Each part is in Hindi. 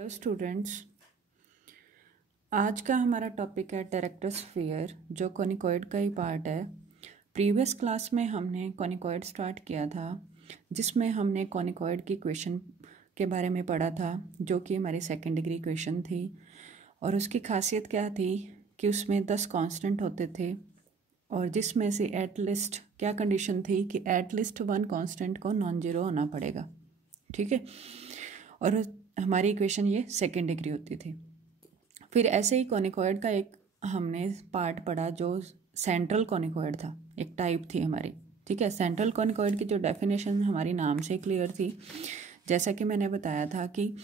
हेलो स्टूडेंट्स, आज का हमारा टॉपिक है डायरेक्टोस्फीयर, जो कोनिकॉइड का ही पार्ट है। प्रीवियस क्लास में हमने कोनिकॉइड स्टार्ट किया था, जिसमें हमने कोनिकॉइड की इक्वेशन के बारे में पढ़ा था, जो कि हमारी सेकेंड डिग्री इक्वेशन थी। और उसकी खासियत क्या थी कि उसमें 10 कांस्टेंट होते थे, और जिसमें से एट लिस्ट क्या कंडीशन थी कि एट लिस्ट 1 कांस्टेंट को नॉन जीरो होना पड़ेगा। ठीक है, और हमारी इक्वेशन ये सेकेंड डिग्री होती थी। फिर ऐसे ही कोनिकॉइड का एक हमने पार्ट पढ़ा जो सेंट्रल कोनिकॉइड था, एक टाइप थी हमारी। ठीक है, सेंट्रल कोनिकॉइड की जो डेफिनेशन हमारी नाम से क्लियर थी, जैसा कि मैंने बताया था कि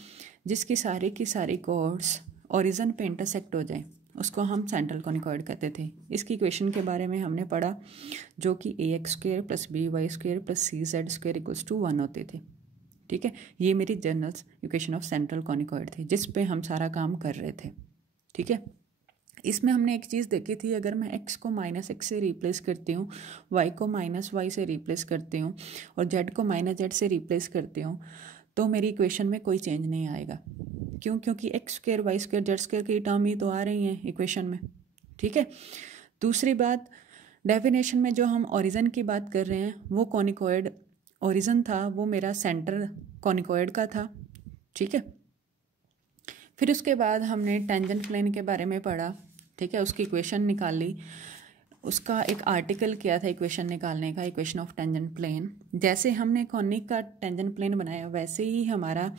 जिसकी सारी की सारी कोर्ड्स ओरिजिन पे इंटरसेक्ट हो जाए उसको हम सेंट्रल कोनिकॉइड कहते थे। इसकी इक्वेशन के बारे में हमने पढ़ा, जो कि ax² + by² + cz² = 1 होती थी। ठीक है, ये मेरी जनरल इक्वेशन ऑफ सेंट्रल कोनिकॉइड थी, जिस पे हम सारा काम कर रहे थे। ठीक है, इसमें हमने एक चीज़ देखी थी, अगर मैं x को -x से रिप्लेस करती हूँ, y को -y से रिप्लेस करती हूँ और z को -z से रिप्लेस करती हूँ, तो मेरी इक्वेशन में कोई चेंज नहीं आएगा। क्यों? क्योंकि x² y² z² की टर्म ही तो आ रही हैं इक्वेशन में। ठीक है, दूसरी बात, डेफिनेशन में जो हम ओरिजिन की बात कर रहे हैं, वो कोनिकॉइड ओरिजिन था, वो मेरा सेंटर कोनिकॉइड का था। ठीक है, फिर उसके बाद हमने टेंजेंट प्लेन के बारे में पढ़ा। ठीक है, उसकी इक्वेशन निकाली, उसका एक आर्टिकल किया था इक्वेशन निकालने का, इक्वेशन ऑफ टेंजेंट प्लेन। जैसे हमने कॉनिक का टेंजेंट प्लेन बनाया, वैसे ही हमारा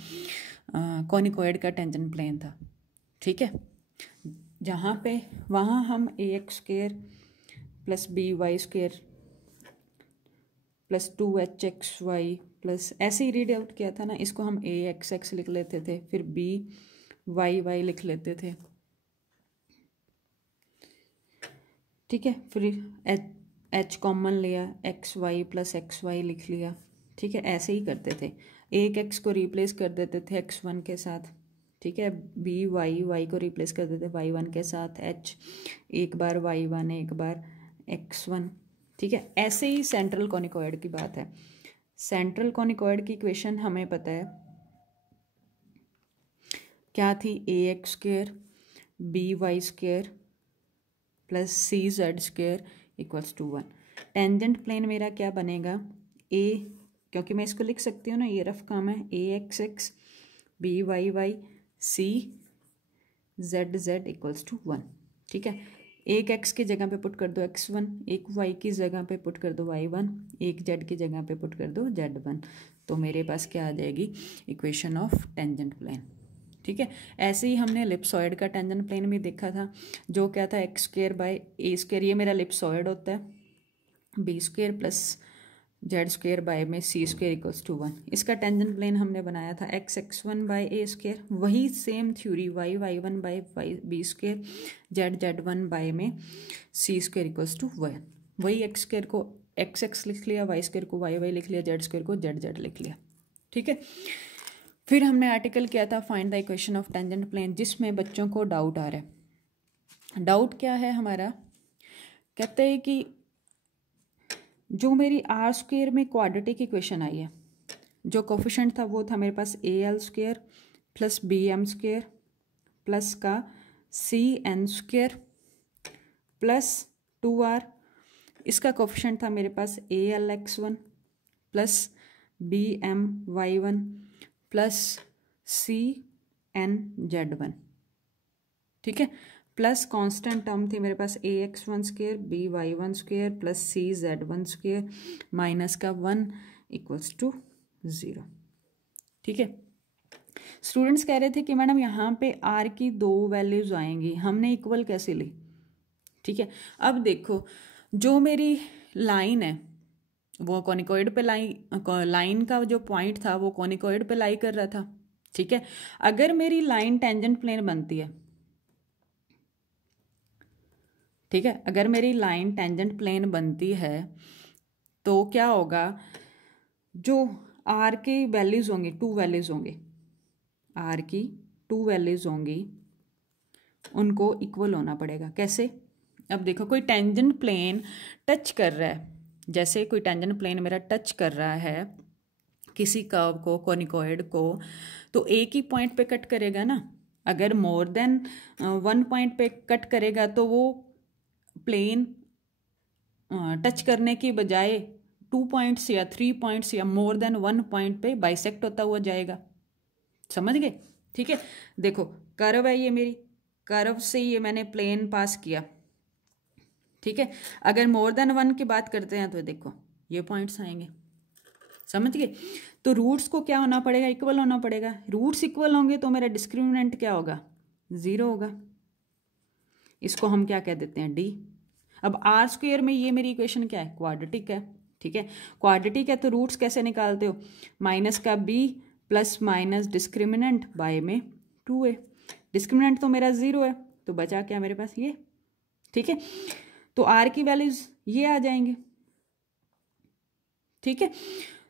कोनिकॉइड का टेंजेंट प्लेन था। ठीक है, वहाँ हम ax² + by² + 2hxy प्लस ऐसे ही रीड आउट किया था ना, इसको हम axx लिख लेते थे, फिर by लिख लेते थे। ठीक है, फिर h कॉमन लिया, xy + xy लिख लिया। ठीक है, ऐसे ही करते थे, एक x को रिप्लेस कर देते थे x1 के साथ। ठीक है, y को रिप्लेस कर देते y1 के साथ, h एक बार y1 एक बार x1। ठीक है, ऐसे ही सेंट्रल कोनिकॉइड की बात है। सेंट्रल कोनिकॉइड की इक्वेशन हमें पता है क्या थी, ax² by² + cz² = 1। Tangent plane मेरा क्या बनेगा, क्योंकि मैं इसको लिख सकती हूँ ना, ये रफ काम है, axx by cz = 1। ठीक है, एक x की जगह पे पुट कर दो x1, एक y की जगह पे पुट कर दो y1, एक z की जगह पे पुट कर दो z1, तो मेरे पास क्या आ जाएगी, इक्वेशन ऑफ टेंजेंट प्लेन। ठीक है, ऐसे ही हमने एलिप्सॉइड का टेंजेंट प्लेन भी देखा था, जो क्या था, x² / a², ये मेरा एलिप्सॉइड होता है, b² + z² by में c² = 1। इसका टेंजेंट प्लेन हमने बनाया था x1 / a², वही same theory y1 / b², z1 by में c² = 1। वही x² को x लिख लिया, y² को y लिख लिया, z² को z लिख लिया। ठीक है, फिर हमने आर्टिकल किया था find the equation of tangent plane, जिसमें बच्चों को डाउट आ रहा है। डाउट क्या है हमारा, कहते हैं कि जो मेरी r² में क्वाड्रेटिक इक्वेशन आई है, जो कोफिशिएंट था वो था मेरे पास al² + bm² प्लस का cn² + 2r। इसका कोफिशिएंट था मेरे पास alx1 + bmy1 + cnz1। ठीक है, प्लस कांस्टेंट टर्म थी मेरे पास ax1² by1² + cz1² माइनस का 1 = 0। ठीक है, स्टूडेंट्स कह रहे थे कि मैडम यहाँ पे r की 2 वैल्यूज आएंगी, हमने इक्वल कैसे ली। ठीक है, अब देखो, जो मेरी लाइन है वो कोनिकॉइड पे लाइन का जो पॉइंट था वो कोनिकॉइड पे लाई कर रहा था। ठीक है, अगर मेरी लाइन टेंजेंट प्लेन बनती है, ठीक है, अगर मेरी लाइन टेंजेंट प्लेन बनती है तो क्या होगा, जो आर की वैल्यूज होंगी, 2 वैल्यूज होंगी, आर की 2 वैल्यूज होंगी, उनको इक्वल होना पड़ेगा। कैसे, अब देखो, कोई टेंजेंट प्लेन टच कर रहा है, जैसे कोई टेंजेंट प्लेन मेरा टच कर रहा है किसी कर्व को, कोनिकॉइड को, तो एक ही पॉइंट पे कट करेगा ना। अगर मोर देन वन पॉइंट पे कट करेगा तो वो प्लेन टच करने की बजाय 2 पॉइंट्स या 3 पॉइंट्स या मोर देन 1 पॉइंट पे बाइसेक्ट होता हुआ जाएगा। समझ गए? ठीक है, देखो कर्व है ये मेरी, कर्व से ये मैंने प्लेन पास किया। ठीक है, अगर मोर देन 1 की बात करते हैं तो देखो ये पॉइंट्स आएंगे। समझ गए? तो रूट्स को क्या होना पड़ेगा? इक्वल होना पड़ेगा। रूट्स इक्वल होंगे तो मेरा डिस्क्रिमिनेंट क्या होगा? 0 होगा। इसको हम क्या कह देते हैं? डी। अब आर स्क्वेयर में ये मेरी इक्वेशन क्या है? क्वाड्रेटिक है। ठीक है, क्वाड्रेटिक है तो रूट्स कैसे निकालते हो? माइनस का b plus minus discriminant by में 2a। डिस्क्रिमिनेंट तो मेरा 0 है, तो बचा क्या मेरे पास? ये। ठीक है, तो आर की वैल्यूज ये आ जाएंगे। ठीक है,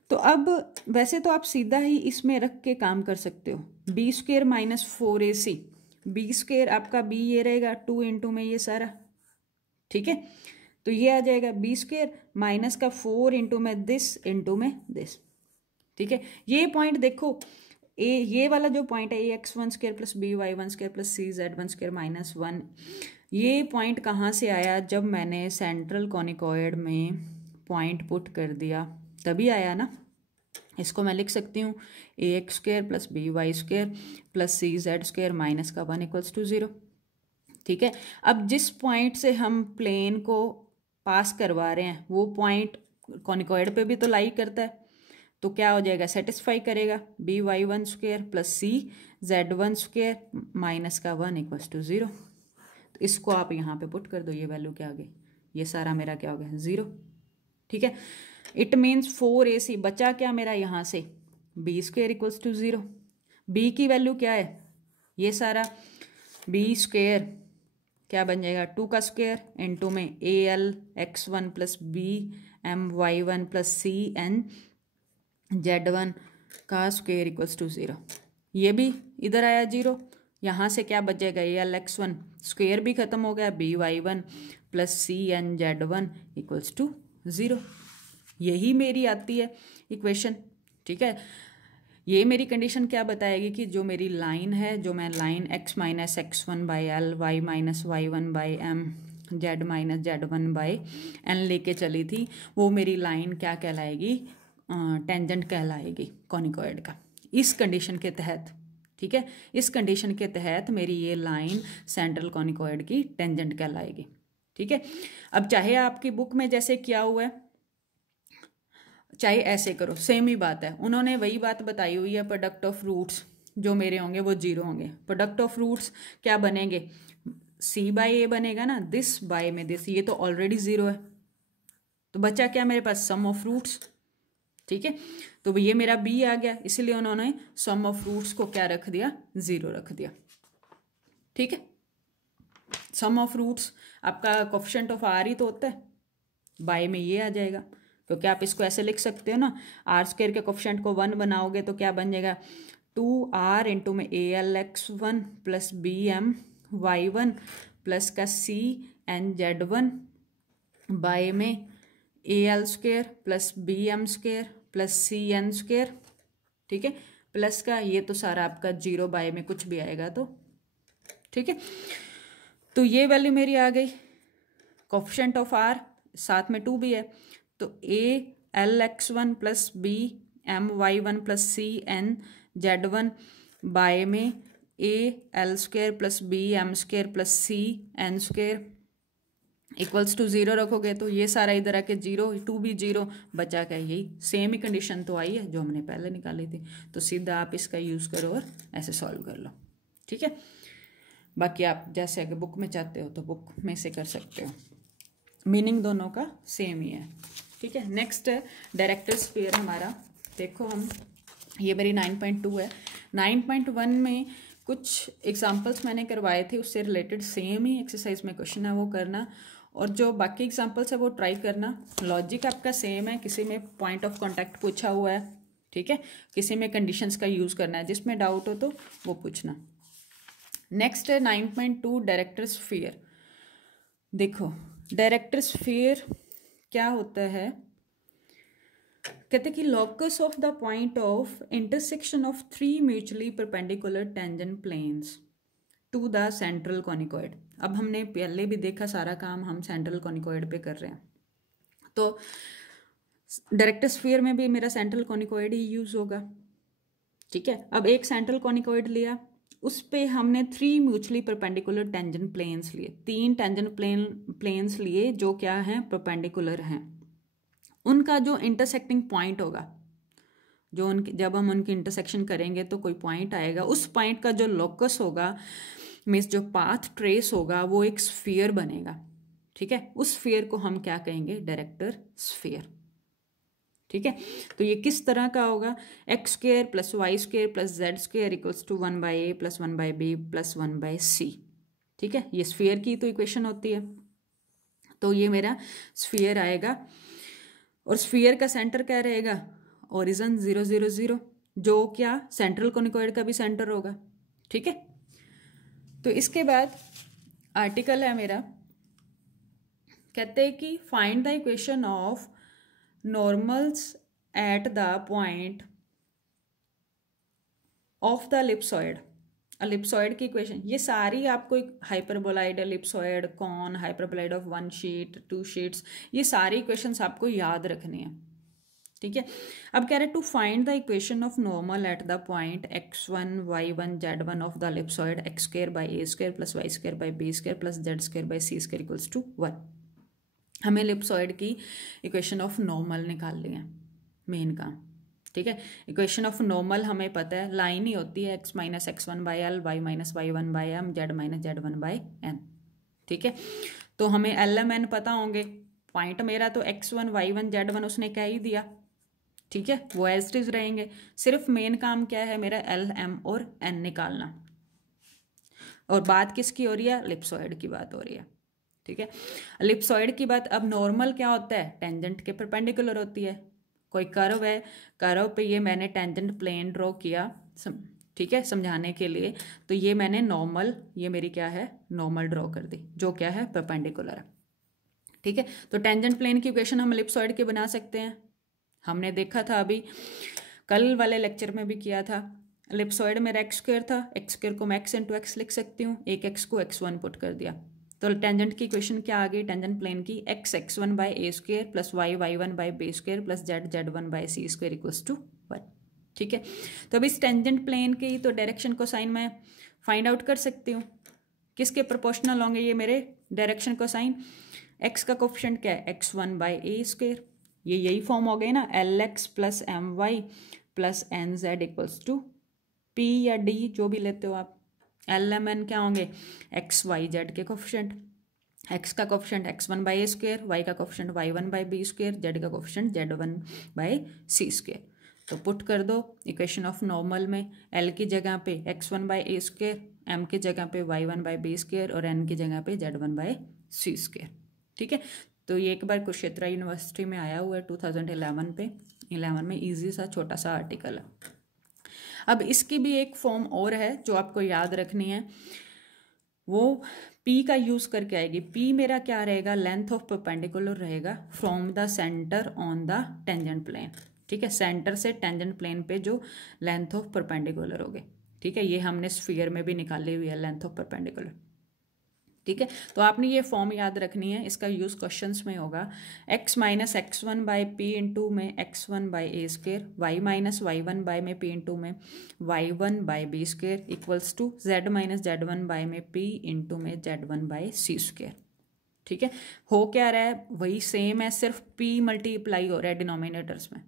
तो अब वैसे तो आप सीधा ही इसमें रख के काम कर सकते हो। B square minus 4ac, b square आपका बी ये रहेगा 2 इंटू में ये सारा। ठीक है, तो ये आ जाएगा बी स्क्वेयर माइनस का 4 इंटू में दिस इंटू में दिस। ठीक है, ये पॉइंट देखो, ये वाला जो पॉइंट है ax1 square plus by1 square plus cz1 square minus 1, ये पॉइंट कहाँ से आया? जब मैंने सेंट्रल कॉनिकॉइड में पॉइंट पुट कर दिया तभी आया ना। इसको मैं लिख सकती हूँ ax square plus by square plus cz square minus का 1 इक्वल्स टू 0। ठीक है, अब जिस पॉइंट से हम प्लेन को पास करवा रहे हैं वो पॉइंट कॉनिकॉइड पे भी तो लाई करता है, तो क्या हो जाएगा? सेटिस्फाई करेगा। by1 square plus cz1 square minus का 1 इक्वल्स टू 0। तो इसको आप यहाँ पे पुट कर दो, ये वैल्यू क्या आ गई? ये सारा मेरा क्या हो गया? 0। ठीक है, इट मीन्स 4ac बचा क्या मेरा यहाँ से? b square equals to 0। b की वैल्यू क्या है? ये सारा b स्क्वायर क्या बन जाएगा? 2 का स्क्वायर इंटू में al x1 plus b m y1 plus c n z1 का स्क्वायर इक्वल्स टू 0। ये भी इधर आया 0, यहाँ से क्या बचेगा? al x1 स्क्वायर भी खत्म हो गया, by1 plus c n z1 equals to 0। यही मेरी आती है इक्वेशन। ठीक है, ये मेरी कंडीशन क्या बताएगी कि जो मेरी लाइन है, जो मैं line x minus x1 by l, y minus y1 by m, z minus z1 by n लेके चली थी, वो मेरी लाइन क्या कहलाएगी? टेंजेंट कहलाएगी कॉनिकॉइड का, इस कंडीशन के तहत। ठीक है, इस कंडीशन के तहत मेरी ये लाइन सेंट्रल कॉनिकॉइड की टेंजेंट कहलाएगी। ठीक है, अब चाहे आपकी बुक में जैसे किया हुआ है, चाहे ऐसे करो, सेम ही बात है। उन्होंने वही बात बताई हुई है, प्रोडक्ट ऑफ रूट्स जो मेरे होंगे वो 0 होंगे। प्रोडक्ट ऑफ रूट्स क्या बनेंगे? c बाई a बनेगा ना, दिस बाय में दिस, ये तो ऑलरेडी 0 है, तो बचा क्या मेरे पास? सम ऑफ रूट्स। ठीक है, तो ये मेरा b आ गया, इसलिए उन्होंने सम ऑफ रूट्स को क्या रख दिया? 0 रख दिया। ठीक है, सम ऑफ रूट्स आपका कोफिशिएंट ऑफ r ही तो होता है, बाय में ये आ जाएगा, क्योंकि आप इसको ऐसे लिख सकते हो ना, आर स्क्वायर के कोफिशिएंट को 1 बनाओगे तो क्या बन जाएगा? 2r इंटू में al x1 plus b m y1 plus का सी एन z1 बाय में al square plus b m square plus c n square. ठीक है, प्लस का ये तो सारा आपका 0 बाय में कुछ भी आएगा तो। ठीक है, तो ये वैल्यू मेरी आ गई। कोफिशिएंट ऑफ r साथ में 2 भी है, तो a l x1 plus b m y1 plus c n z1 by में a l square plus b m square plus c n square equals to 0 रखोगे तो ये सारा इधर आके 0, 2 भी 0, बचा क्या? यही सेम ही कंडीशन तो आई है जो हमने पहले निकाली थी। तो सीधा आप इसका यूज़ करो और ऐसे सॉल्व कर लो। ठीक है, बाकी आप जैसे अगर बुक में चाहते हो तो बुक में से कर सकते हो, मीनिंग दोनों का सेम ही है। ठीक है, नेक्स्ट है डायरेक्टर स्फीयर हमारा। देखो हम, ये मेरी 9.2 है। 9.1 में कुछ एग्जांपल्स मैंने करवाए थे, उससे रिलेटेड सेम ही एक्सरसाइज में क्वेश्चन है, वो करना, और जो बाकी एग्जांपल्स है वो ट्राई करना। लॉजिक आपका सेम है, किसी में पॉइंट ऑफ कॉन्टैक्ट पूछा हुआ है, ठीक है, किसी में कंडीशंस का यूज़ करना है, जिसमें डाउट हो तो वो पूछना। नेक्स्ट है 9.2 डायरेक्टर स्फीयर। देखो डायरेक्टर स्फीयर क्या होता है? कहते कि locus of the point of intersection of 3 mutually perpendicular tangent planes to the central conicoid. अब हमने पहले भी देखा सारा काम हम सेंट्रल कॉनिकॉइड पे कर रहे हैं, तो डायरेक्टर स्फीयर में भी मेरा सेंट्रल कॉनिकॉइड ही यूज होगा। ठीक है, अब एक सेंट्रल कॉनिकॉइड लिया, उस पे हमने 3 म्यूचुअली परपेंडिकुलर टेंजेंट प्लेन्स लिए, 3 टेंजेंट प्लेन्स लिए जो क्या हैं, परपेंडिकुलर हैं। उनका जो इंटरसेक्टिंग पॉइंट होगा, जो उनकी जब हम उनकी इंटरसेक्शन करेंगे तो कोई पॉइंट आएगा, उस पॉइंट का जो लोकस होगा, मीन्स जो पाथ ट्रेस होगा, वो एक स्फीयर बनेगा। ठीक है, उस स्फीयर को हम क्या कहेंगे, डायरेक्टर स्फीयर। ठीक है, तो ये किस तरह का होगा, x square plus Y square plus z square equals to 1/a plus 1/b plus 1/c। ठीक है, ये स्फीयर की तो इक्वेशन होती है। तो ये मेरा स्फीयर आएगा और स्फीयर का सेंटर क्या रहेगा, ओरिजिन 0 0 0, जो क्या सेंट्रल कॉनिकॉइड का भी सेंटर होगा। ठीक है, तो इसके बाद आर्टिकल है मेरा, कहते हैं कि find the equation of normals at the point of the ellipsoid. Ellipsoid की इक्वेशन ये सारी आपको, hyperboloid, ellipsoid, cone, hyperboloid of 1 sheet 2 sheets, ये सारी इक्वेशंस आपको याद रखनी है। ठीक है, अब कह रहे to find the equation of normal at the point x1 y1 z1 of the ellipsoid x square by a square plus y square by b square plus z square by c square equals to 1। हमें एलिप्सॉइड की इक्वेशन ऑफ नॉर्मल निकालनी है, मेन काम। ठीक है, इक्वेशन ऑफ नॉर्मल हमें पता है, लाइन ही होती है x minus x1 by l, y minus y1 by m, z minus z1 by n. ठीक है, तो हमें एल एम एन पता होंगे, पॉइंट मेरा तो x1 y1 z1 उसने क्या ही दिया। ठीक है, वो एज इट इज रहेंगे, सिर्फ मेन काम क्या है मेरा, एल एम और एन निकालना। और बात किसकी हो रही है, एलिप्सॉइड की बात हो रही है। ठीक है, एलिप्सॉइड की बात। अब नॉर्मल क्या होता है, टेंजेंट के परपेंडिकुलर होती है। कोई कर्व है, कर्व पे ये मैंने टेंजेंट प्लेन ड्रॉ किया, ठीक है, समझाने के लिए, तो ये मैंने नॉर्मल, ये मेरी क्या है, नॉर्मल ड्रॉ कर दी, जो क्या है, परपेंडिकुलर है। ठीक है, तो टेंजेंट प्लेन की इक्वेशन हम एलिप्सॉइड के बना सकते हैं। हमने देखा था अभी कल वाले लेक्चर में भी किया था, एलिप्सॉइड मेरा एक्स स्क्वायर था, एक्स स्क्वायर को मैं एक्स इंटू एक्स लिख सकती हूँ, एक एक्स को x1 पुट कर दिया, तो टेंजेंट की इक्वेशन क्या आ गई, टेंजेंट प्लेन की x x1 by A square plus y y1 by B square plus z z1 by C square equals to 1। ठीक है, तो अब इस टेंजेंट प्लेन की तो डायरेक्शन को साइन मैं फाइंड आउट कर सकती हूँ, किसके प्रोपोर्शनल होंगे ये मेरे डायरेक्शन को साइन, x का कोफिशिएंट क्या है, x1 बाई ए स्क्वायर, ये यही फॉर्म हो गई ना, l x plus m y plus n z equals to p या डी, जो भी लेते हो आप। एल एम एन क्या होंगे, एक्स वाई जेड के कोफिशिएंट, एक्स का coefficient x1 by A square, Y का coefficient y1 by B square, Z का coefficient z1 by C square. तो पुट कर दो इक्वेशन ऑफ नॉर्मल में, एल की जगह पे x1 by A square, M की जगह पे y1 बाई बी स्क्वायर और एन की जगह पे z1 बाई सी स्क्वायर। ठीक है, तो ये एक बार कुरुक्षेत्र यूनिवर्सिटी में आया हुआ है 2011 पे, 11 में इजी सा छोटा सा आर्टिकल है। अब इसकी भी एक फॉर्म और है जो आपको याद रखनी है, वो P का यूज करके आएगी। P मेरा क्या रहेगा, लेंथ ऑफ परपेंडिकुलर रहेगा from the centre on the tangent plane. ठीक है, सेंटर से टेंजेंट प्लेन पे जो लेंथ ऑफ परपेंडिकुलर होगी। ठीक है, ये हमने स्फीयर में भी निकाली हुई है, लेंथ ऑफ परपेंडिकुलर। ठीक है, तो आपने ये फॉर्म याद रखनी है, इसका यूज क्वेश्चंस में होगा, x minus x1 by p into में x1 by a square, y minus y1 by में p इंटू में y1 by b square equals to z minus z1 by में p इंटू में z1 बाई सी स्क्र। ठीक है, हो क्या रहा है, वही सेम है, सिर्फ p मल्टीप्लाई हो रहा है डिनोमिनेटर्स में,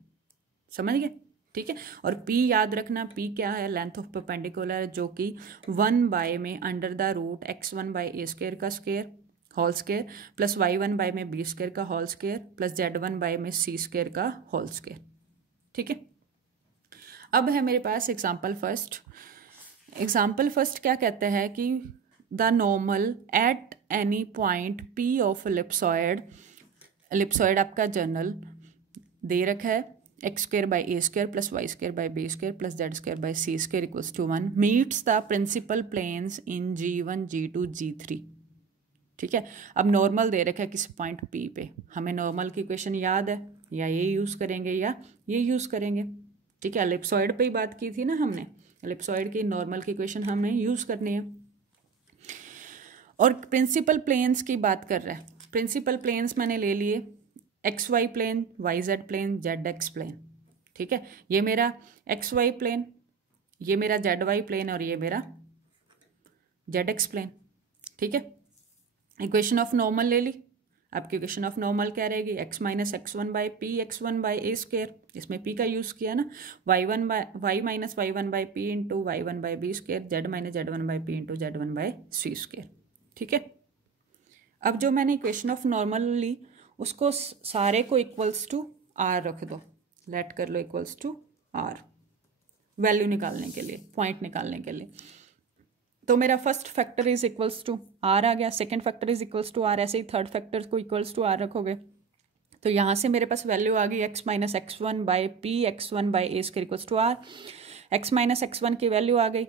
समझ गए। ठीक है, और P याद रखना, P क्या है, लेंथ ऑफ परपेंडिकुलर, जो कि 1 बाय में under the root x1 by A square का square whole square plus y1 by में बी स्क्वायर का whole square plus z1 by में सी स्क्वायर का होल स्क्वायर। ठीक है, अब है मेरे पास एग्जाम्पल फर्स्ट। एग्जाम्पल फर्स्ट क्या कहते हैं कि the normal at any point P of ellipsoid, ellipsoid आपका जनरल दे रखा है, X square by A square plus Y square by B square plus z square by C square equals to 1, meets the principal planes in G1 G2 G3। ठीक है। अब नॉर्मल दे रखा है किस पॉइंट P पे, हमें नॉर्मल की इक्वेशन याद है, या ये यूज़ करेंगे या ये यूज़ करेंगे। ठीक है, एलिप्सॉइड पे ही बात की थी ना हमने, एलिप्सॉइड की नॉर्मल की इक्वेशन हमें यूज़ करनी है। और प्रिंसिपल प्लेन्स की बात कर रहा है, प्रिंसिपल प्लेन्स मैंने ले लिए x y plane, Y Z plane, z x plane. ठीक है, ये मेरा एक्स वाई प्लेन, ये मेरा जेड वाई प्लेन और ये मेरा जेड एक्स प्लेन। ठीक है, इक्वेशन ऑफ नॉर्मल ले ली। आपकी इक्वेशन ऑफ नॉर्मल क्या रहेगी, x minus x one by P x one by a square, इसमें पी का यूज़ किया ना, y minus y one by p into y one by b square, z minus z one by p into z one by c square. ठीक है, अब जो मैंने इक्वेशन ऑफ नॉर्मल ली उसको सारे को इक्वल्स टू आर रख दो, लेट कर लो इक्वल्स टू आर, वैल्यू निकालने के लिए, पॉइंट निकालने के लिए। तो मेरा first factor is equals to R आ गया, second factor is equals to R, ऐसे ही थर्ड फैक्टर को इक्वल्स टू आर रखोगे तो यहाँ से मेरे पास वैल्यू आ गई X minus x one by P x one by A square equals to R. X minus x one की वैल्यू आ गई।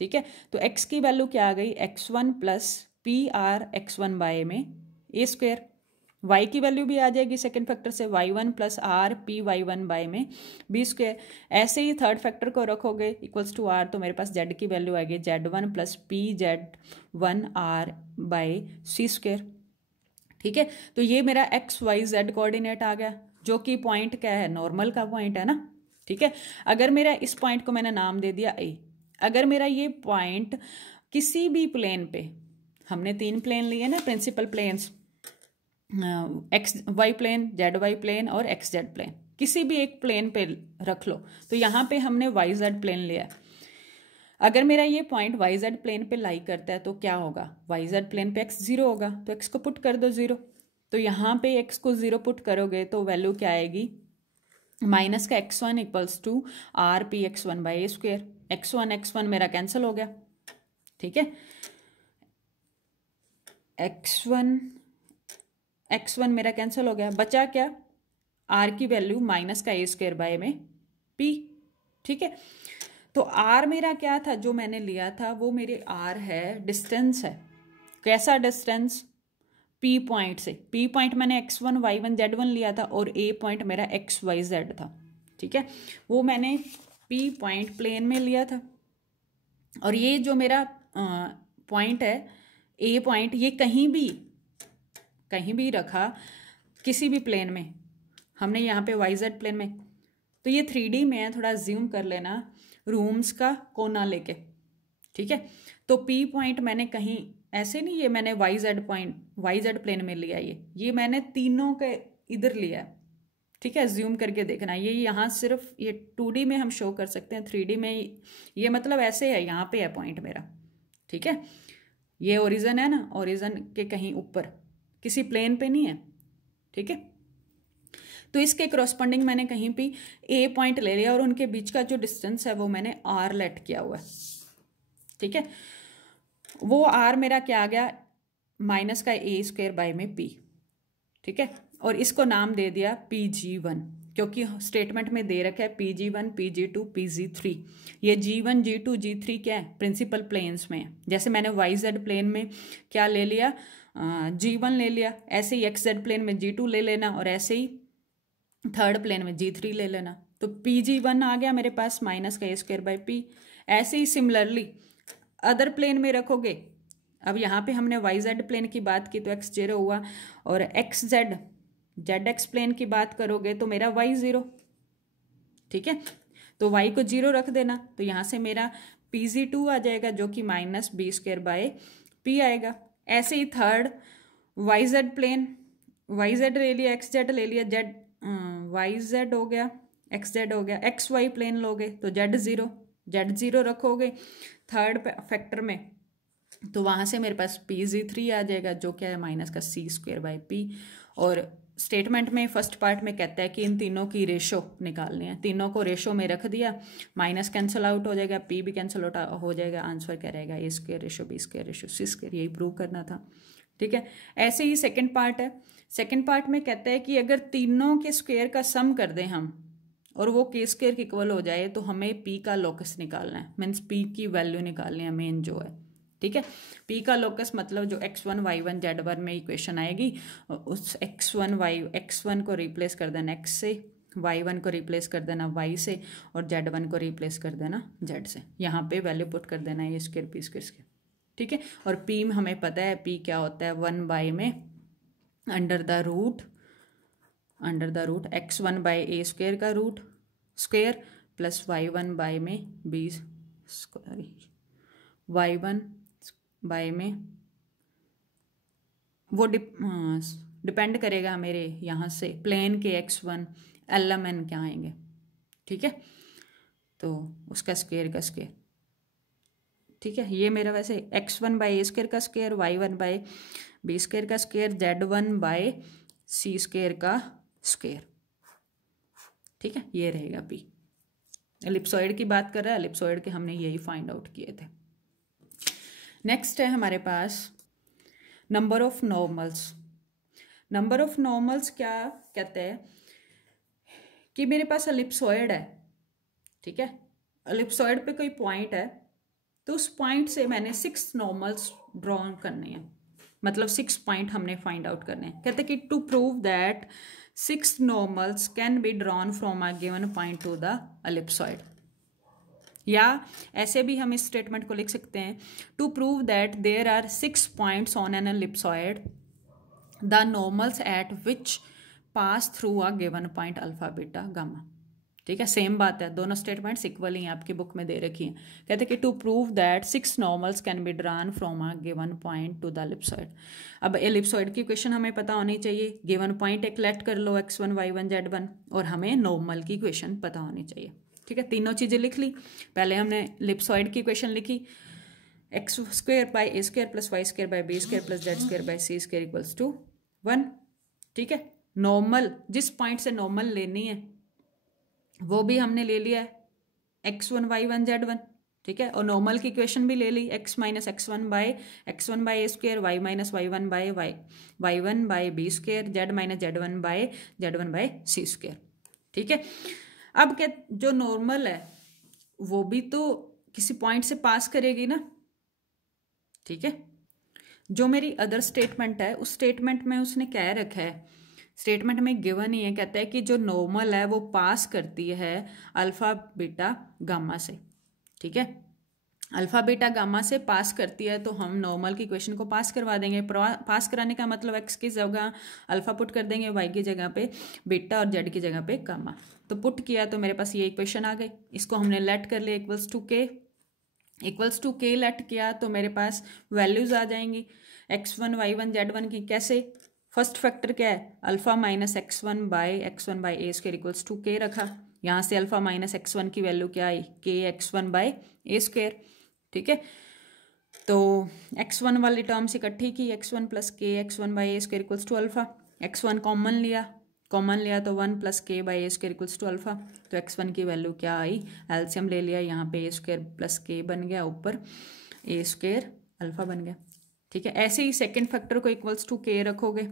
ठीक है, तो एक्स की वैल्यू क्या आ गई, x one plus p r x one by में ए स्क्वायर। वाई की वैल्यू भी आ जाएगी सेकंड फैक्टर से, y one plus r p y one by में बी स्क्वायर। ऐसे ही थर्ड फैक्टर को रखोगे इक्वल्स टू आर, तो मेरे पास जेड की वैल्यू आएगी z one plus p z one r by C square. ठीक है, तो ये मेरा एक्स वाई जेड कोऑर्डिनेट आ गया, जो कि पॉइंट क्या है, नॉर्मल का पॉइंट है ना। ठीक है, अगर मेरा इस पॉइंट को मैंने नाम दे दिया ए, अगर मेरा ये पॉइंट किसी भी प्लेन पे, हमने 3 प्लेन लिए ना principal planes, x y plane, z y plane और एक्स जेड प्लेन, किसी भी एक प्लेन पे रख लो, तो यहाँ पे हमने वाई जेड प्लेन लिया। अगर मेरा ये पॉइंट वाई जेड प्लेन पे लाई करता है तो क्या होगा, वाई जेड प्लेन पे एक्स जीरो होगा, तो एक्स को पुट कर दो जीरो, तो यहाँ पे एक्स को जीरो पुट करोगे तो वैल्यू क्या आएगी, माइनस का x one equals to r p x one by a square. X one मेरा कैंसिल हो गया। ठीक है, एक्स वन मेरा कैंसिल हो गया, बचा क्या, आर की वैल्यू माइनस का ए स्क्वायर बाय में पी। ठीक है, तो आर मेरा क्या था जो मैंने लिया था, वो मेरे आर है डिस्टेंस है। कैसा डिस्टेंस, पी पॉइंट से, पी पॉइंट मैंने x one y one z one लिया था और ए पॉइंट मेरा एक्स वाई जेड था। ठीक है, वो मैंने पी पॉइंट प्लेन में लिया था, और ये जो मेरा पॉइंट है ए पॉइंट, ये कहीं भी रखा किसी भी प्लेन में, हमने यहाँ पे वाई जेड प्लेन में, तो ये 3D में है, थोड़ा ज्यूम कर लेना रूम्स का कोना लेके। ठीक है, तो पी पॉइंट मैंने कहीं ऐसे नहीं, ये मैंने y z point y Z plane में लिया, ये मैंने तीनों के इधर लिया है। ठीक है, ज्यूम करके देखना, ये यहाँ सिर्फ ये 2D में हम शो कर सकते हैं, 3D में ये मतलब ऐसे है, यहाँ पे है पॉइंट मेरा। ठीक है, ये ओरिजिन है ना, ओरिजिन के कहीं ऊपर, किसी प्लेन पे नहीं है। ठीक है, तो इसके करस्पॉन्डिंग मैंने कहीं भी ए पॉइंट ले लिया और उनके बीच का जो डिस्टेंस है वो मैंने आर लेट किया हुआ है। ठीक है, वो आर मेरा क्या आ गया, माइनस का ए स्क्वायर बाय में पी। ठीक है, और इसको नाम दे दिया PG1, क्योंकि स्टेटमेंट में दे रखा है PG1 PG2 PG3। ये G1 G2 G3 क्या है, प्रिंसिपल प्लेन्स में है। जैसे मैंने वाई जेड प्लेन में क्या ले लिया, G1 ले लिया, ऐसे ही एक्स जेड प्लेन में G2 ले लेना, और ऐसे ही थर्ड प्लेन में G3 ले लेना। तो PG1 आ गया मेरे पास माइनस का ए स्क्वायर बाई पी। ऐसे ही सिमिलरली अदर प्लेन में रखोगे, अब यहाँ पे हमने वाई जेड प्लेन की बात की तो एक्स जीरो हुआ, और x z z x plane की बात करोगे तो मेरा वाई जीरो। ठीक है, तो वाई को जीरो रख देना, तो यहाँ से मेरा PG2 आ जाएगा जो कि minus B square by P आएगा। ऐसे ही third Y Z plane, Y Z ले लिया, एक्स जेड ले लिया, जेड वाई जेड हो गया, एक्स जेड हो गया, एक्स वाई प्लेन लोगे तो जेड जीरो रखोगे थर्ड फैक्टर में, तो वहाँ से मेरे पास PG3 आ जाएगा जो क्या है माइनस का सी स्क्वायर बाई पी। और स्टेटमेंट में फर्स्ट पार्ट में कहता है कि इन तीनों की रेशो निकालनी है, तीनों को रेशो में रख दिया, माइनस कैंसिल आउट हो जाएगा, पी भी कैंसिल आउट हो जाएगा, आंसर क्या रहेगा, A square ratio B square ratio C square, यही प्रूव करना था। ठीक है, ऐसे ही सेकेंड पार्ट है, सेकेंड पार्ट में कहता है कि अगर तीनों के स्क्वायर का सम कर दें हम और वो के स्क्वायर के इक्वल हो जाए तो हमें पी का लोकस निकालना है, मीन्स पी की वैल्यू निकालनी है मेन जो है। ठीक है। पी का लोकस मतलब जो x1 y1 z1 में इक्वेशन आएगी उस x1 को रिप्लेस कर देना x से, y1 को रिप्लेस कर देना y से और z1 को रिप्लेस कर देना z से। यहाँ पे वैल्यू पुट कर देना है a स्क्वायर p स्क्वायर, ठीक है। और p हमें पता है p क्या होता है, 1 बाय में under the root x1 by A square का root square plus y1 by में b सॉरी y1 बाय में वो डिपेंड करेगा मेरे यहाँ से प्लेन के x1 lmn क्या आएंगे, ठीक है। तो उसका स्क्वायर का स्क्वायर, ठीक है। ये मेरा वैसे x1 बाय ए स्क्वायर का square, y1 by B square का square, z1 by C square का स्क्वायर, ठीक है। ये रहेगा p। एलिप्सॉइड की बात कर रहा है, एलिप्सॉइड के हमने यही फाइंड आउट किए थे। नेक्स्ट है हमारे पास number of normals. Number of normals क्या कहते हैं कि मेरे पास एलिप्सॉइड है, ठीक है। एलिप्सॉइड पे कोई पॉइंट है तो उस पॉइंट से मैंने 6 नॉर्मल्स ड्रॉ करने हैं, मतलब 6 पॉइंट हमने फाइंड आउट करने हैं। कहते हैं कि to prove that 6 normals can be drawn from a given point to the ellipsoid, या ऐसे भी हम इस स्टेटमेंट को लिख सकते हैं to prove that there are 6 points on an ellipsoid the normals at which pass through a given point alpha beta gamma, ठीक है। सेम बात है, दोनों स्टेटमेंट्स इक्वल ही आपकी बुक में दे रखी हैं। कहते हैं कि to prove that 6 normals can be drawn from a given point to the ellipsoid. अब एलिप्सॉइड की इक्वेशन हमें पता होनी चाहिए, गिवन पॉइंट एक लेट कर लो x1 y1 z1 और हमें नॉर्मल की इक्वेशन पता होनी चाहिए, ठीक है। तीनों चीज़ें लिख ली। पहले हमने एलिप्सॉइड की इक्वेशन लिखी x square by A square plus Y square by B square plus z square by C square equals to 1, ठीक है। नॉर्मल जिस पॉइंट से नॉर्मल लेनी है वो भी हमने ले लिया है x1 y1 z1, ठीक है। और नॉर्मल की इक्वेशन भी ले ली x minus x1 by A square, y minus y1 by y1 by B square, z minus z1 by C square, ठीक है। अब क्या जो नॉर्मल है वो भी तो किसी पॉइंट से पास करेगी ना, ठीक है। जो मेरी अदर स्टेटमेंट है उस स्टेटमेंट में उसने क्या रखा है, स्टेटमेंट में गिवन ही है, कहता है कि जो नॉर्मल है वो पास करती है अल्फा बीटा गामा से, ठीक है। अल्फा बीटा गामा से पास करती है तो हम नॉर्मल की इक्वेशन को पास करवा देंगे। पास कराने का मतलब x की जगह अल्फा पुट कर देंगे, y की जगह पे बीटा और z की जगह पे गामा। तो पुट किया तो मेरे पास ये इक्वेशन आ गई, इसको हमने लेट कर लिया इक्वल्स टू के लेट किया तो मेरे पास वैल्यूज आ जाएंगी x1 y1 z1 की। कैसे, फर्स्ट फैक्टर क्या है alpha minus x1 by A square equals to के रखा, यहाँ से अल्फा माइनस x1 की वैल्यू क्या आई के x1 बाय ए स्क्वायर, ठीक है। तो x1 वाली टर्म्स इकट्ठी की x1 plus k x1 by A square equals to alpha, x1 common लिया तो 1 plus k by A square equals to alpha. तो x1 की वैल्यू क्या आई, एलसीएम ले लिया, यहाँ पे ए स्क्वायर प्लस के बन गया, ऊपर ए स्क्वायर अल्फा बन गया, ठीक है। ऐसे ही सेकेंड फैक्टर को इक्वल्स टू के रखोगे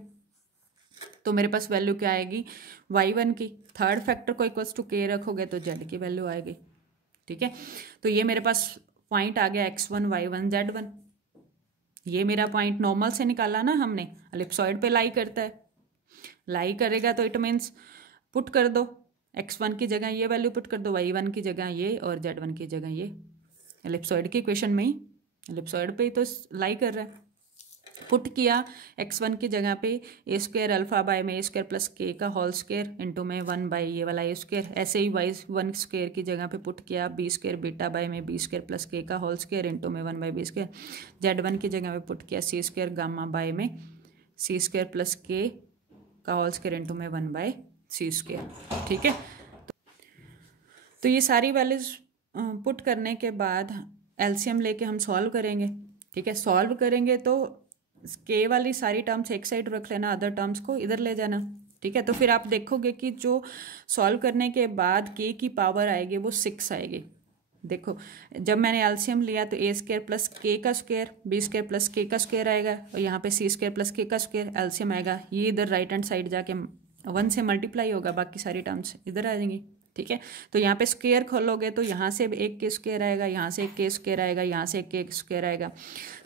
तो मेरे पास वैल्यू क्या आएगी y1 की। थर्ड फैक्टर को इक्वल्स टू के रखोगे तो z की वैल्यू आएगी, ठीक है। तो ये मेरे पास पॉइंट आ गया x1 y1 z1। ये मेरा पॉइंट नॉर्मल से निकाला ना हमने, एलिप्सॉइड पे लाई करता है, लाई करेगा तो इट मीन्स पुट कर दो x1 की जगह ये वैल्यू पुट कर दो, y1 की जगह ये और z1 की जगह ये। एलिप्सॉइड की इक्वेशन में ही एलिप्सॉइड पे ही तो लाई कर रहा है। पुट किया x1 की जगह पे ए स्क्वायर अल्फा बाय में ए स्क्वायर प्लस के का होल स्क्वायर इंटू में 1 बाय ये वाला ए स्क्वायर। ऐसे ही y1 स्क्वायर की जगह पे पुट किया बी स्क्वायर बीटा बाय में बी स्क्वायर प्लस के का होल स्क्वायर इंटू में 1 बाय बी स्क्वायर। z1 की जगह पे पुट किया सी स्क्वायर गामा बाय में सी स्क्वायर प्लस के का होल स्क्वायर इंटू में 1 बाय सी स्क्वायर, ठीक है। तो ये सारी वैल्यूज पुट करने के बाद एलसीएम लेके हम सॉल्व करेंगे, ठीक है। सॉल्व करेंगे तो के वाली सारी टर्म्स एक साइड रख लेना, अदर टर्म्स को इधर ले जाना, ठीक है। तो फिर आप देखोगे कि जो सॉल्व करने के बाद के की पावर आएगी वो 6 आएगी। देखो जब मैंने एलसीएम लिया तो ए स्क्वायर प्लस के का स्क्वायर बी स्क्वायर प्लस के का स्क्वायर आएगा और यहाँ पे सी स्क्वायर प्लस के का स्क्वायर एलसीएम आएगा। ये इधर राइट हैंड साइड जाके 1 से मल्टीप्लाई होगा, बाकी सारी टर्म्स इधर आ जाएंगी, ठीक है। तो यहाँ पे स्क्वायर खोलोगे तो यहाँ से एक के स्क्वायर आएगा, यहाँ से एक के स्क्वायर आएगा, यहाँ से एक के स्क्वायर आएगा,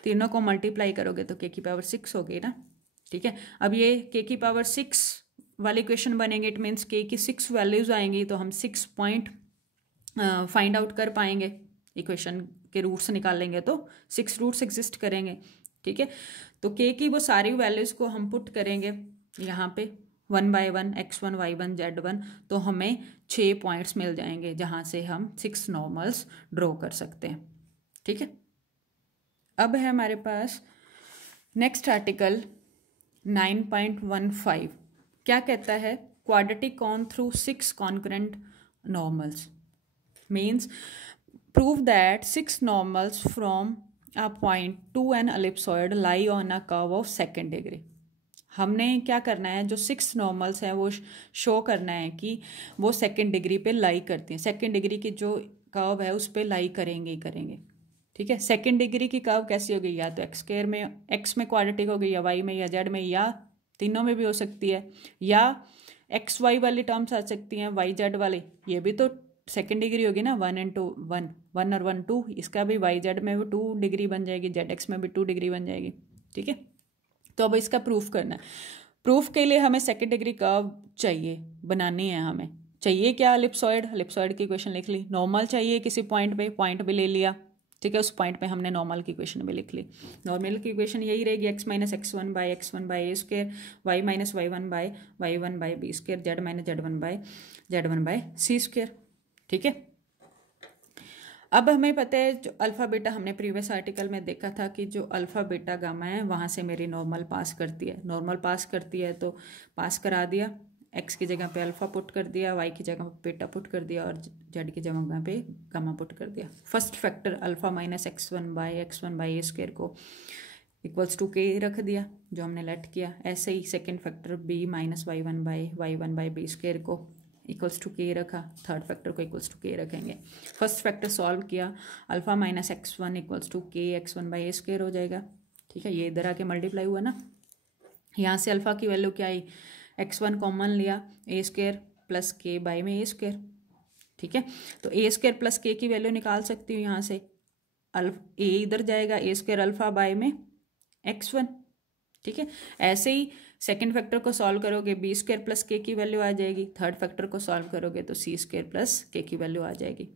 तीनों को मल्टीप्लाई करोगे तो के की पावर 6 होगी ना। ठीक है। अब ये के की पावर 6 वाली इक्वेशन बनेंगे, इट मीन्स के की 6 वैल्यूज आएंगी, तो हम 6 पॉइंट फाइंड आउट कर पाएंगे। इक्वेशन के रूट्स निकाल लेंगे तो 6 रूट्स एग्जिस्ट करेंगे। ठीक है। तो के की वो सारी वैल्यूज को हम पुट करेंगे यहाँ पे 1 by 1 x1 y1 z1, तो हमें 6 पॉइंट्स मिल जाएंगे जहाँ से हम 6 नॉर्मल्स ड्रॉ कर सकते हैं। ठीक है। अब है हमारे पास नेक्स्ट आर्टिकल 9.15 क्या कहता है, quadratic cone through 6 concurrent normals means prove that 6 normals from a point to an ellipsoid lie on a curve of second degree. हमने क्या करना है, जो 6 नॉर्मल्स हैं वो शो करना है कि वो सेकेंड डिग्री पे लाई करती हैं, सेकेंड डिग्री की जो कर्व है उस पर लाई करेंगे ही करेंगे। ठीक है। सेकेंड डिग्री की कर्व कैसी होगी, या तो एक्स स्क्वायर में एक्स में क्वाड्रेटिक होगी, या वाई में, या जेड में, या तीनों में भी हो सकती है, या एक्स वाई वाली टर्म्स आ सकती हैं, वाई जेड वाली, ये भी तो सेकेंड डिग्री होगी ना, 1 and 2 1 1 और 1 2, इसका भी वाई जेड में भी 2 डिग्री बन जाएगी, जेड एक्स में भी 2 डिग्री बन जाएगी। ठीक है। तो अब इसका प्रूफ करना है। प्रूफ के लिए हमें सेकेंड डिग्री कर्व चाहिए, बनानी है, हमें चाहिए क्या, एलिप्सॉइड। एलिप्सॉइड की इक्वेशन लिख ली, नॉर्मल चाहिए किसी पॉइंट पे, पॉइंट भी ले लिया। ठीक है। उस पॉइंट पे हमने नॉर्मल की इक्वेशन भी लिख ली। नॉर्मल की इक्वेशन यही रहेगी, x minus x1 by x1 by A square, y minus y1 by y1 by B square, z minus z1 by C square. ठीक है। अब हमें पता है जो अल्फा बीटा हमने प्रीवियस आर्टिकल में देखा था कि जो अल्फा बीटा गामा है वहाँ से मेरी नॉर्मल पास करती है, नॉर्मल पास करती है तो पास करा दिया, एक्स की जगह पे अल्फा पुट कर दिया, वाई की जगह पे बीटा पुट कर दिया, और जेड की जगह पे गामा पुट कर दिया। First factor alpha minus x1 by A square को इक्वल्स टू के रख दिया जो हमने लेट किया। ऐसे ही second factor B minus y1 by B square को इक्वल्स टू के रखा, थर्ड फैक्टर को इक्वल्स टू के रखेंगे। फर्स्ट फैक्टर सॉल्व किया, alpha minus x1 equals to K x1 by A square हो जाएगा। ठीक है। ये इधर आके मल्टीप्लाई हुआ ना, यहाँ से अल्फा की वैल्यू क्या आई, x1 कॉमन लिया, ए स्क्वायर प्लस के बाई में ए स्क्वायर। ठीक है। तो ए स्क्वायर प्लस के की वैल्यू निकाल सकती हूँ यहाँ से, ए इधर जाएगा, ए स्क्वायर अल्फा बाई में x1। ठीक है। ऐसे ही सेकेंड फैक्टर को सॉल्व करोगे, बी स्क्वायर प्लस के की वैल्यू आ जाएगी, थर्ड फैक्टर को सॉल्व करोगे तो सी स्क्वायर प्लस के की वैल्यू आ जाएगी।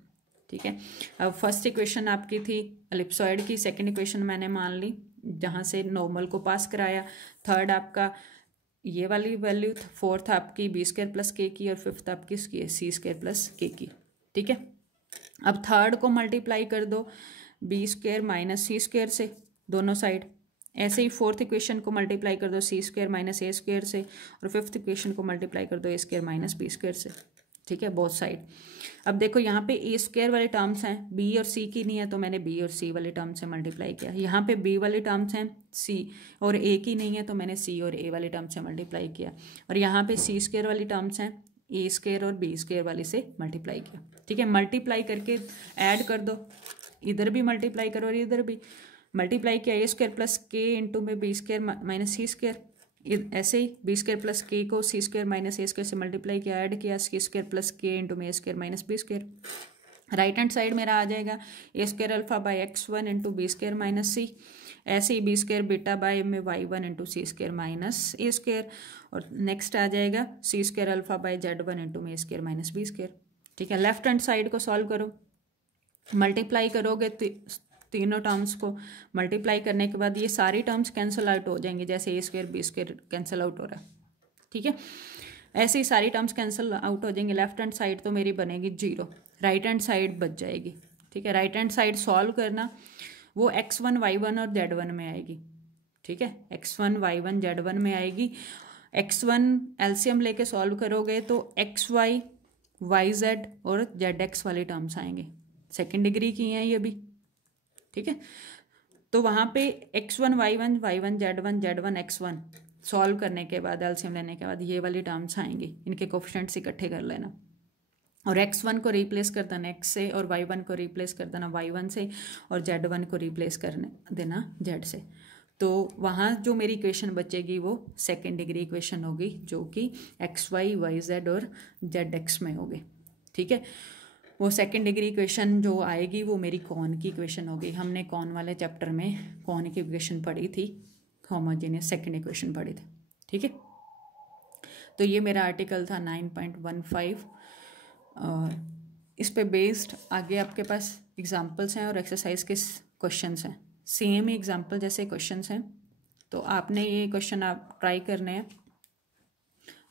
ठीक है। अब फर्स्ट इक्वेशन आपकी थी एलिप्सॉइड की, सेकेंड इक्वेशन मैंने मान ली जहाँ से नॉर्मल को पास कराया, थर्ड आपका ये वाली वैल्यू, फोर्थ आपकी बी स्क्वायर प्लस के की, और फिफ्थ आपकी सी स्क्वायर प्लस के की। ठीक है। अब थर्ड को मल्टीप्लाई कर दो B square minus C square से दोनों साइड, ऐसे ही फोर्थ इक्वेशन को मल्टीप्लाई कर दो सी स्क्वायर माइनस ए स्क्वायर से, और फिफ्थ इक्वेशन को मल्टीप्लाई कर दो ए स्क्वायर माइनस बी स्क्वायर से। ठीक है। Both side. अब देखो यहाँ पे ए स्क्वायर वाले टर्म्स हैं, बी और सी की नहीं है तो मैंने बी और सी वाले टर्म से मल्टीप्लाई किया। यहाँ पे बी वाले टर्म्स हैं, सी और ए की नहीं है तो मैंने सी और ए वाले टर्म से मल्टीप्लाई किया, और यहाँ पे सी स्क्वायर वाली टर्म्स हैं, ए स्क्वायर और बी स्क्वायर वाली से मल्टीप्लाई किया। ठीक है। मल्टीप्लाई करके ऐड कर दो, इधर भी मल्टीप्लाई करो और इधर भी मल्टीप्लाई किया, A square plus K into में B square minus C square, ऐसे ही बी स्क्वायर प्लस के को C square minus A square से मल्टीप्लाई किया, ऐड किया, C square plus K into में ए square minus B square. Right hand side मेरा आ जाएगा A square alpha by x1 into B square minus C, ऐसे ही बी स्क्वायर बीटा बाई में y1 into C square minus A square, और नेक्स्ट आ जाएगा C square alpha by z1 into में ए स्क्वायर माइनस बी स्क्वायर। ठीक है। लेफ्ट हैंड साइड को सॉल्व करो, मल्टीप्लाई करोगे तीनों टर्म्स को, मल्टीप्लाई करने के बाद ये सारी टर्म्स कैंसिल आउट हो जाएंगे, जैसे A square B square cancel out हो रहा है। ठीक है। ऐसे ही सारी टर्म्स कैंसिल आउट हो जाएंगे, लेफ्ट हैंड साइड तो मेरी बनेगी 0, राइट हैंड साइड बच जाएगी। ठीक है। राइट हैंड साइड सॉल्व करना, वो x1 y1 और z1 में आएगी। ठीक है। x1 y1 z1 में आएगी। x1 एलसीएम लेके सॉल्व करोगे तो xy yz और zx वाली टर्म्स आएंगे, सेकेंड डिग्री की हैं ये भी। ठीक है। तो वहाँ पे x1 y1 z1 x1 solve करने के बाद एलसीएम लेने के बाद ये वाली टर्म्स आएंगी, इनके कोफिशिएंट्स इकट्ठे कर लेना, और x1 को रिप्लेस कर देना x से, और y1 को रिप्लेस कर देना y1 से, और z1 को रिप्लेस कर देना z से। तो वहाँ जो मेरी इक्वेशन बचेगी वो सेकेंड डिग्री इक्वेशन होगी, जो कि xy yz और zx में होगी। ठीक है। वो सेकंड डिग्री इक्वेशन जो आएगी वो मेरी कौन की इक्वेशन होगी। हमने कौन वाले चैप्टर में कौन की इक्वेशन पढ़ी थी, होमोजेनियस सेकंड इक्वेशन पढ़ी थी, ठीक है। तो ये मेरा आर्टिकल था 9.15। इस पे बेस्ड आगे आपके पास एग्जांपल्स हैं और एक्सरसाइज के क्वेश्चंस हैं, सेम ही एग्जांपल जैसे क्वेश्चंस हैं। तो आपने ये क्वेश्चन आप ट्राई करने हैं,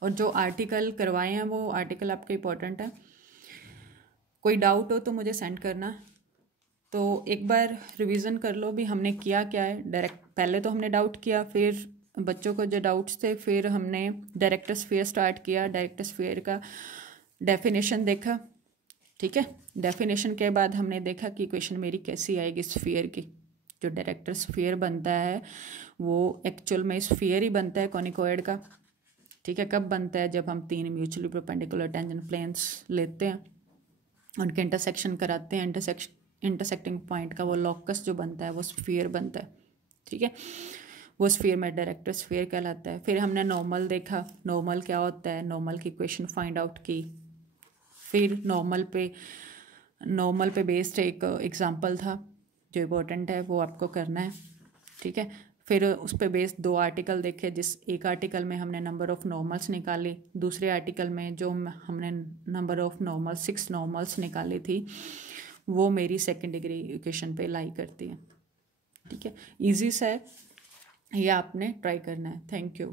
और जो आर्टिकल करवाए हैं वो आर्टिकल आपके इम्पोर्टेंट है। कोई डाउट हो तो मुझे सेंड करना। तो एक बार रिवीजन कर लो भी हमने किया क्या है। डायरेक्ट पहले तो हमने डाउट किया, फिर बच्चों को जो डाउट्स थे, फिर हमने डायरेक्टर स्फीयर स्टार्ट किया, डायरेक्टर स्फीयर का डेफिनेशन देखा, ठीक है। डेफिनेशन के बाद हमने देखा कि इक्वेशन मेरी कैसी आएगी स्फीयर की। जो डायरेक्टर स्फीयर बनता है वो एक्चुअल में स्फीयर ही बनता है कॉनिकॉइड का, ठीक है। कब बनता है? जब हम 3 म्यूचुअली परपेंडिकुलर टेंजेंट प्लेन्स लेते हैं, उनके इंटरसेक्शन कराते हैं, इंटरसेक्टिंग पॉइंट का वो लॉकस जो बनता है वो स्फीयर बनता है, ठीक है। वो स्फीयर में डायरेक्टर स्फीयर कहलाता है। फिर हमने नॉर्मल देखा, नॉर्मल क्या होता है, नॉर्मल की इक्वेशन फाइंड आउट की। फिर नॉर्मल पे बेस्ड एक एग्जांपल था जो इम्पोर्टेंट है, वो आपको करना है, ठीक है। फिर उस पर बेस्ड 2 आर्टिकल देखे, जिस एक आर्टिकल में हमने नंबर ऑफ़ नॉर्मल्स निकाली, दूसरे आर्टिकल में जो हमने नंबर ऑफ़ नॉर्मल 6 नॉर्मल्स निकाली थी, वो मेरी सेकंड डिग्री इक्वेशन पे लाई करती है, ठीक है। ईजी सा है, ये आपने ट्राई करना है। Thank you.